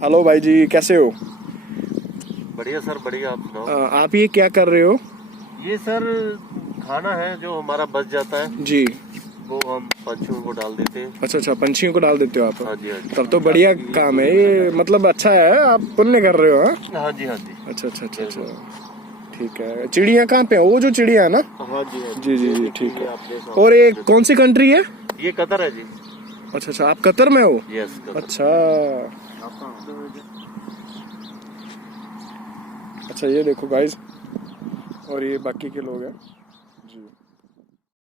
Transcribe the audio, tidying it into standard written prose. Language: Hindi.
हेलो भाई जी, कैसे हो? बढ़िया सर बढ़िया। आप सुनाओ। आप ये क्या कर रहे हो? ये सर खाना है जो हमारा बच जाता है जी। वो हम पंछियों को डाल देते हैं। अच्छा अच्छा, पंछियों को डाल देते हो आप? हाँ जी हाँ तब तो जी बढ़िया ताकि ये काम है ये, मतलब अच्छा है, आप पुण्य कर रहे हो। हाँ, हाँ जी हाँ जी अच्छा अच्छा अच्छा अच्छा। बिल्कुल। ठीक है, चिड़िया कहाँ पे है? वो जो चिड़िया है ना? हाँ जी हाँ जी जी ये जी, देखिए ठीक ये है। आपके और सामने ये कौन सी कंट्री है? ये कतर है जी। अच्छा अच्छा, आप कतर में हो? Yes Qatar. अच्छा अच्छा, ये देखो गाइस, और ये बाकी के लोग हैं जी।